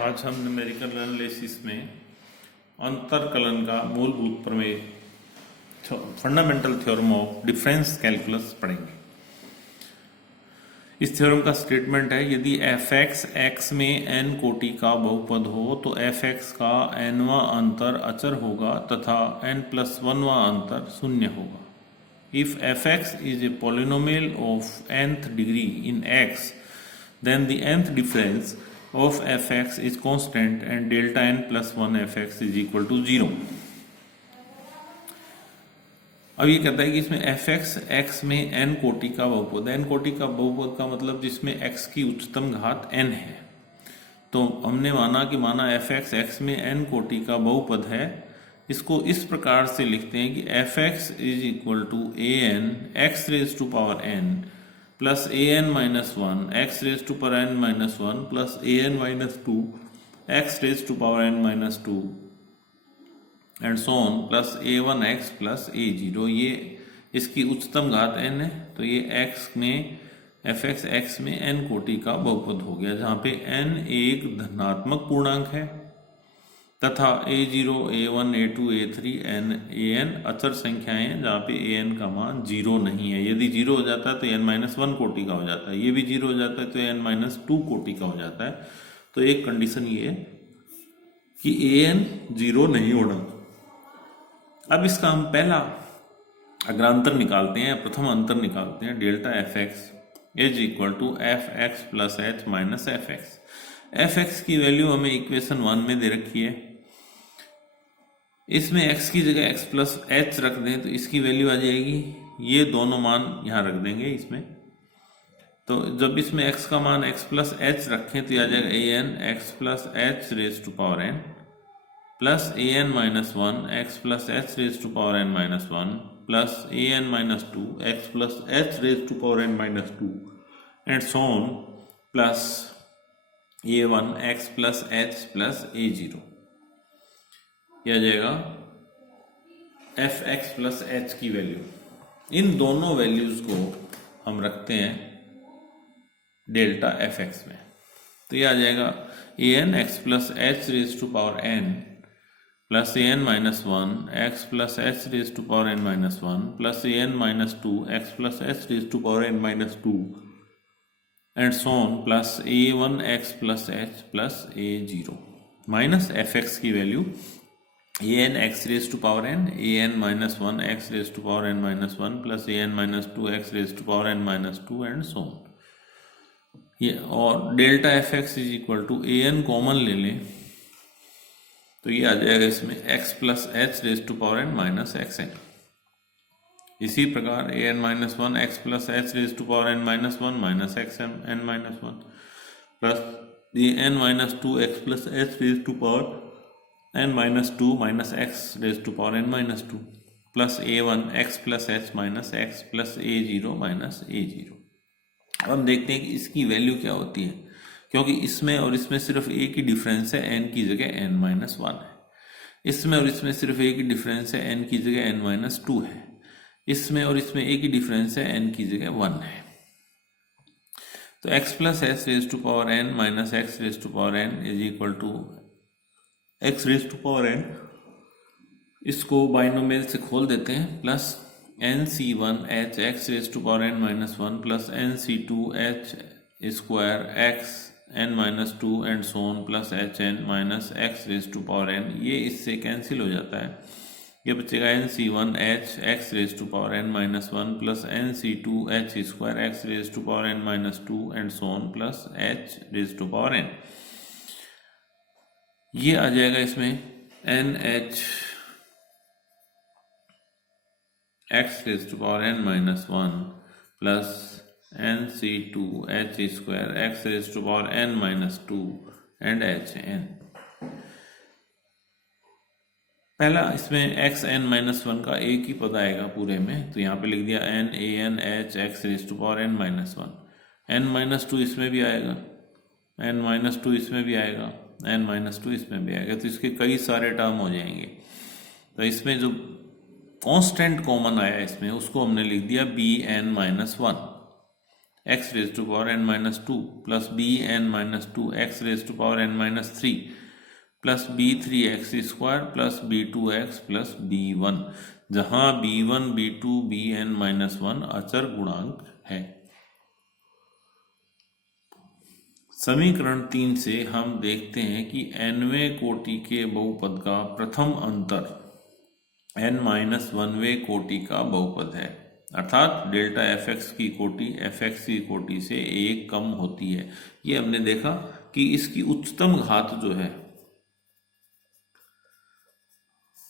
आज हम numerical analysis में अंतरकलन का मूलभूत प्रमेय fundamental theorem of difference calculus पढ़ेंगे। इस थ्योरम का स्टेटमेंट है, यदि एफ एक्स एक्स में एन कोटि का बहुपद हो तो एफ एक्स का एनवां अंतर अचर होगा तथा एन प्लस वनवां अंतर शून्य होगा। If F x is a polynomial of nth degree in x, then the nth difference of fx is constant and delta n plus 1 fx is equal to 0। अब ये कहता है कि इसमें fx x में n कोटि का बहुपद, n कोटि का बहुपद का मतलब जिसमें x की उच्चतम घात n है। तो हमने माना fx x में n कोटि का बहुपद है। इसको इस प्रकार से लिखते हैं कि fx is equal to an x raise to power n plus an minus 1 x raise to power n minus 1 plus an minus 2 x raise to power n minus 2 and so on plus a1x plus a0। ये इसकी उच्चतम घात n है, तो ये x में fx x में n कोटि का बहुपद हो गया, जहाँ पे n एक धनात्मक पूर्णांक है तथा a0 a1 a2 a3 an अचर संख्याएं हैं, जहाँ पे an का मान 0 नहीं है। यदि 0 हो जाता है तो n माइनस 1 कोटि का हो जाता है, ये भी 0 हो जाता है तो n माइनस 2 कोटि का हो जाता है। तो एक कंडीशन ये है कि an 0 नहीं होना। अब इसका हम पहला अग्रांतर निकालते हैं, प्रथम अंतर निकालते हैं, delta f x is equal to f x plus h minus F x. F x की वैल्यू हमें इक्वेशन 1 में दे रखी है। इसमें x की जगह x प्लस एच रख दें तो इसकी वैल्यू आ जाएगी, ये दोनों मान यहाँ रख देंगे इसमें। तो जब इसमें x का मान x प्लस एच रखें तो आ जाएगा an x plus H raise to power n plus an minus 1 x plus H raise to power n minus 1 plus an minus 2 x plus H raise to power n minus 2 and so on plus a1 x plus H plus a0। यह आ जाएगा f x plus h की value. इन दोनों values को हम रखते हैं डेल्टा एफ एक्स में, तो यह आ जाएगा A N x plus H raise to power N plus A N minus 1 X plus H raise to power N minus 1 plus A N minus 2 X plus H raise to power N minus 2 and so on plus A one x plus H plus A zero minus F x की value an x raise to power n an minus 1 x raise to power n minus 1 plus an minus 2 x raise to power n minus 2 and so on. ये और delta f x is equal to an common ले लें तो ये आ जाएगा इसमें x plus H raise to power n minus x n. इसी प्रकार an minus 1 x plus H raise to power n minus 1 minus x n minus 1 plus an minus 2 x plus H raise to power n minus 2 minus x raise to power n minus 2 plus a1 x plus h minus x plus a0 minus a0। अब हम देखते हैं कि इसकी value क्या होती है, क्योंकि इसमें और इसमें सिर्फ a की डिफरेंस है, n की जगह n माइनस 1 है। इसमें और इसमें सिर्फ a की डिफरेंस है, n की जगह n माइनस 2 है। इसमें और इसमें a की डिफरेंस है, n की जगह 1 है। तो x plus H raise to power n minus x raise to power n is equal to x raise to power n। इसको बाइनोमियल से खोल देते हैं, plus nc1h x raise to power n minus 1 plus nc2h square x n minus 2 and so on plus hn minus x raise to power n। ये इससे cancel हो जाता है, ये बचेगा nc1h x raise to power n minus 1 plus nc2h square x raise to power n minus 2 and so on plus h raise to power n। ये आ जाएगा इसमें NH x raise to power n minus 1 plus NC2h square x raise to power n minus 2 and HN। पहला इसमें x n minus 1 का एक ही पद आएगा पूरे में, तो यहाँ पे लिख दिया n a n h x raise to power n minus 1। n minus 2 इसमें भी आएगा, n माइनस 2 इसमें भी आएगा, n माइनस 2 इसमें भी आएगा, तो इसके कई सारे टर्म हो जाएंगे। तो इसमें जो कांस्टेंट कॉमन आया इसमें उसको हमने लिख दिया bn minus 1। X raise to power N minus two plus B N minus two x raise to power N minus three plus B three X square plus B two x plus B one, जहां B one B two B N minus one अचर गुणांक है। समीकरण 3 से हम देखते हैं कि nवें कोटि के बहुपद का प्रथम अंतर n माइनस 1वें कोटि का बहुपद है, अर्थात डेल्टा एफ एक्स की कोटि एफ एक्स की कोटि से एक कम होती है। ये हमने देखा कि इसकी उच्चतम घात जो है,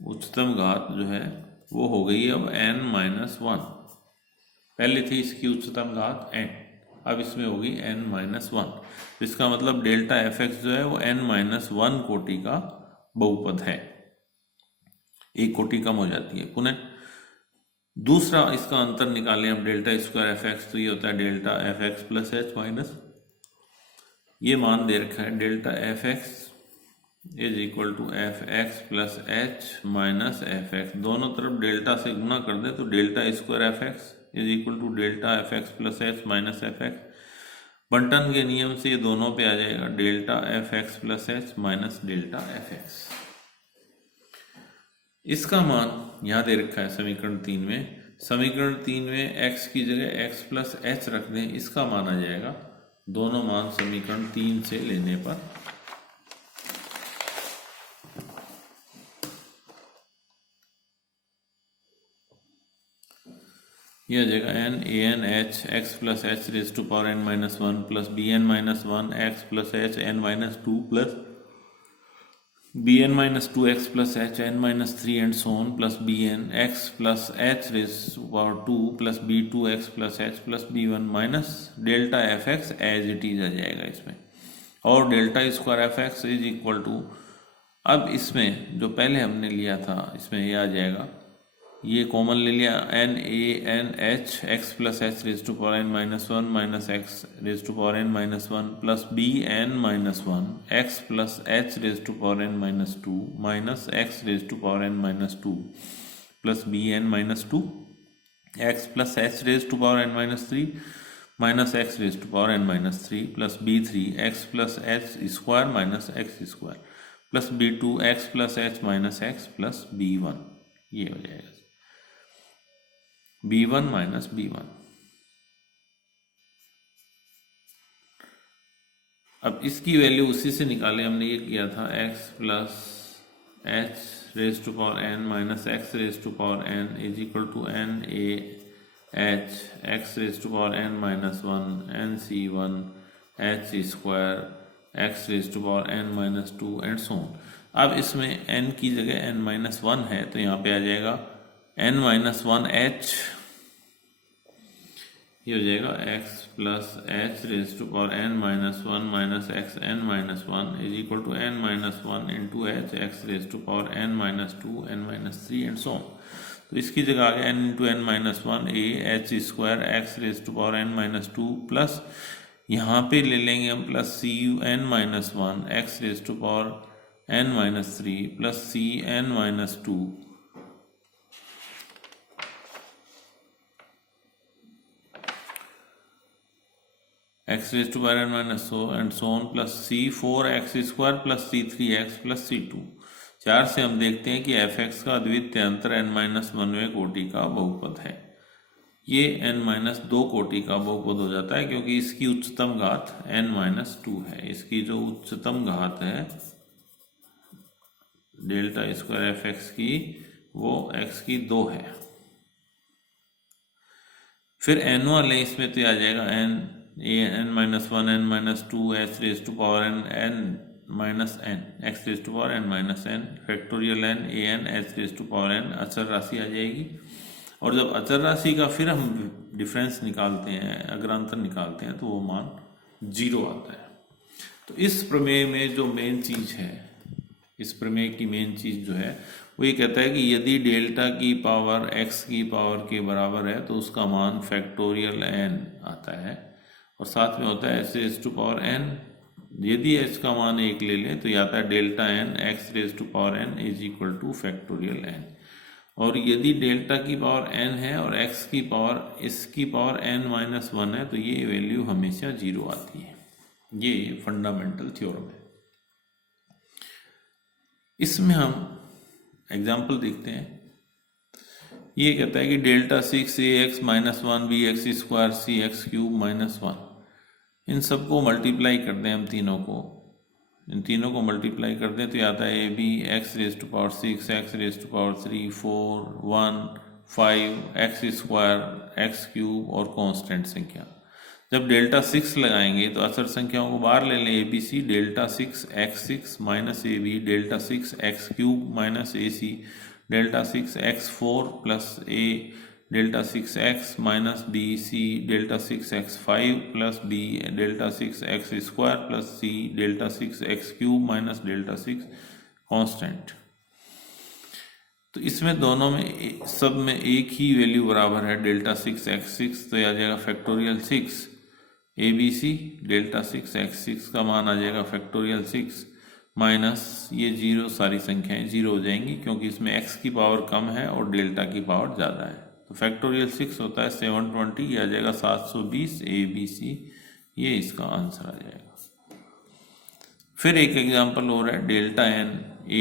उच्चतम घात जो है वो हो गई अब n माइनस वन। पहले थी इसकी उच्चतम घात n, अब इसमें होगी n माइनस वन। इसका मतलब डेल्टा एफ एक्स जो है वो n माइनस वन कोटि का बहुपद है, एक कोटि कम हो जाती है। पुनः दूसरा इसका अंतर निकालें हम डेल्टा स्क्वायर एफ एक्स, तो ये होता है delta f x plus h minus, ये मान दे रखा है delta f x is equal to f x plus h minus F x. दोनों तरफ डेल्टा से गुना कर दे तो delta square f x is equal to delta f x plus h minus F x. बंटन के नियम से ये दोनों पे आ जाएगा delta f x plus h minus delta f x. इसका मान यहाँ दे रखा है समीकरण 3 में। समीकरण 3 में x की जगह x प्लस एच रख दें, इसका मान आ जाएगा, दोनों मान समीकरण 3 से लेने पर यह आ जाएगा n a n h x plus H raise to power N minus one plus B N minus one x plus h n minus two plus B N minus two x plus h n minus three and so on plus B n x plus H raise to power two plus B two x plus H plus B one minus delta f x as it is आ जाएगा इसमें, और delta square f x is equal to, अब इसमें जो पहले हमने लिया था इसमें यह आ जाएगा, ये कॉमन ले लिया, n a n h x plus H raise to power N minus one minus x raise to power N minus one plus B N minus one x plus H raise to power N minus two minus x raise to power N minus two plus B N minus two x plus H raise to power N minus three minus x raise to power N minus three plus B three x plus h square minus x square plus B two x plus h minus x plus B one, ये हो जाएगा b one minus b one. अब इसकी value उसी से निकाले, हमने ये किया था x plus H raise to power n minus x raise to power n is equal to n a h x raise to power n minus one n c one h square x raise to power n minus two and so on. अब इसमें n की जगह n minus one है तो यहाँ पे आ जाएगा n माइनस वन एच, ये हो जाएगा x plus H raise to power n minus one minus x n minus one is equal to n minus one into h x raise to power n minus two n minus three and so on. तो इसकी जगह आ गया n into n minus one a h square x raise to power n minus two plus यहाँ पे ले लेंगे हम plus c u n minus one x raise to power n minus three plus c n minus two x raise to power n minus so and so on plus c four x square plus c three x plus c two. चार से हम देखते हैं कि F x का अद्वितीय अंतर n minus वनवें कोटि का बहुपद है। ये n माइनस दो कोटि का बहुपद हो जाता है क्योंकि इसकी उच्चतम घात n माइनस टू है। इसकी जो उच्चतम घात है डेल्टा स्क्वायर एफ एक्स की वो x की दो है। फिर n वाले इसमें तो आ जाएगा n a N minus one n minus two h raise to power n n minus n x raise to power N minus n factorial n a n h raise to power n अचर राशि आ जाएगी। और जब अचर राशि का फिर हम डिफरेंस निकालते हैं, अग्रांतर निकालते हैं, तो वो मान 0 आता है। तो इस प्रमेय में जो मेन चीज है, इस प्रमेय की मेन चीज जो है वो ये कहता है कि यदि डेल्टा की पावर x की पावर के बराबर है तो उसका मान फैक्टोरियल n आता है, और साथ में होता है h raise to power n। यदि h का मान 1 ले लें तो यह आता है delta n x raise to power n is equal to factorial n। और यदि डेल्टा की पावर n है और x की पावर इसकी पावर n-1 है तो ये वैल्यू हमेशा 0 आती है। ये फंडामेंटल थ्योरम है। इसमें हम एग्जाम्पल देखते हैं। ये कहता है कि डेल्टा 6ax-1 bx² cx³ -1, इन सबको मल्टीप्लाई कर दें हम तीनों को, इन तीनों को मल्टीप्लाई कर दें तो ये आता है ab x⁶ x⁴ 4 1 5 x² x³ और कांस्टेंट संख्या। जब डेल्टा 6 लगाएंगे तो असल संख्याओं को बाहर ले लें, abc delta 6 x6 minus ab delta 6 x³ ac delta 6 x4 plus a delta 6x minus bc delta 6x5 plus b delta 6x² plus c delta 6x³ minus delta 6 constant. तो इसमें दोनों में सब में एक ही वैल्यू बराबर है डेल्टा 6x6, तो यह आ जाएगा फैक्टोरियल 6 abc डेल्टा 6x6 का मान आ जाएगा फैक्टोरियल 6 माइनस ये 0, सारी संख्याएं 0 हो जाएंगी क्योंकि इसमें x की पावर कम है और डेल्टा की पावर ज़्यादा है। तो फैक्टोरियल 6 होता है 720, ये आ जाएगा 720 abc, ये इसका आंसर आ जाएगा। फिर एक एग्जांपल हो रहा है delta n a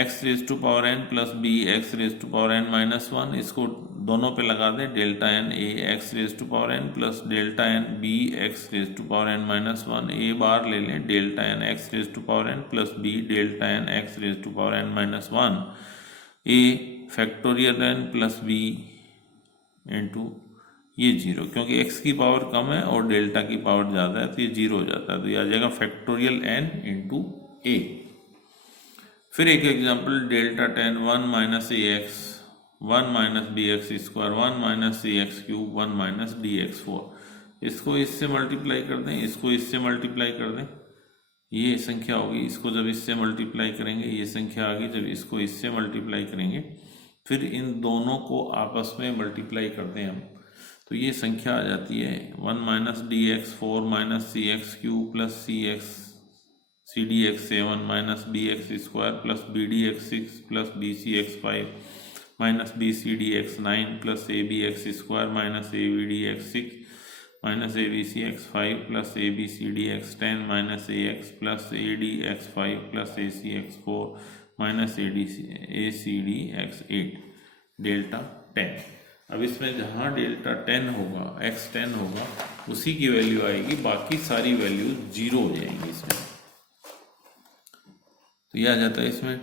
x⁴n plus b x⁴n -1, इसको दोनों पे लगा दें, delta n a x⁴n plus delta n b x⁴n -1, a बार ले लें, delta n x⁴n plus b delta n x⁴n -1, a factorial n plus b into ये 0, क्योंकि x की पावर कम है और डेल्टा की पावर ज़्यादा है तो ये 0 हो जाता है, तो ये आ जाएगा फैक्टोरियल n इंटू a। फिर एक example delta 10 1 minus ax 1 minus bx², 1 minus cx³ 1 minus dx4, इसको इससे मल्टीप्लाई कर दें, इसको इससे मल्टीप्लाई कर दें, ये संख्या होगी, इसको जब इससे मल्टीप्लाई करेंगे ये संख्या आ गई, जब इसको इससे मल्टीप्लाई करेंगे फिर इन दोनों को आपस में मल्टीप्लाई करते हैं हम तो ये संख्या आ जाती है 1 minus dx4 minus cx³ plus cdx7 minus bx² plus bdx6 plus bcx5 minus bcdx9 plus abx² minus abdx6 minus abcx5 plus abcdx10 minus ax plus adx5 plus acx4 minus acdx8 delta 10। अब इसमें जहाँ delta 10 होगा x10 होगा उसी की value आएगी, बाकी सारी वैल्यू 0 हो जाएंगी इसमें। तो यह आ जाता है इसमें,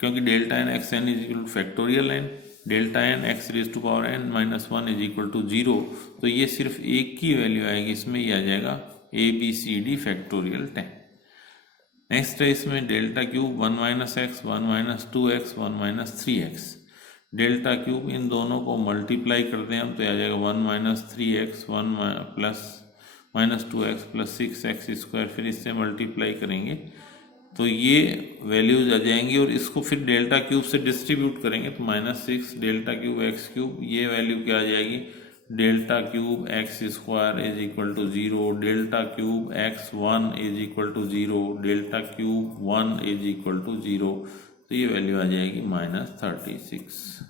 क्योंकि delta n xn is equal to factorial n, delta n x⁴n -1 is equal to 0, तो ये सिर्फ एक की वैल्यू आएगी इसमें, ये आ जाएगा abcd फैक्टोरियल 10। नेक्स्ट है इसमें delta cube 1 minus x 1 minus 2x 1 minus 3x, delta cube in दोनों को मल्टीप्लाई कर दें हम तो आ जाएगा 1 minus 3x 1 plus minus 2x plus 6x², फिर इससे मल्टीप्लाई करेंगे तो ये वैल्यूज आ जाएंगी और इसको फिर डेल्टा क्यूब से डिस्ट्रीब्यूट करेंगे तो -6 डेल्टा क्यूब x³, ये वैल्यू क्या आ जाएगी delta cube x² is equal to 0, delta cube x1 is equal to 0, delta cube 1 is equal to 0, तो ये वैल्यू आ जाएगी -36।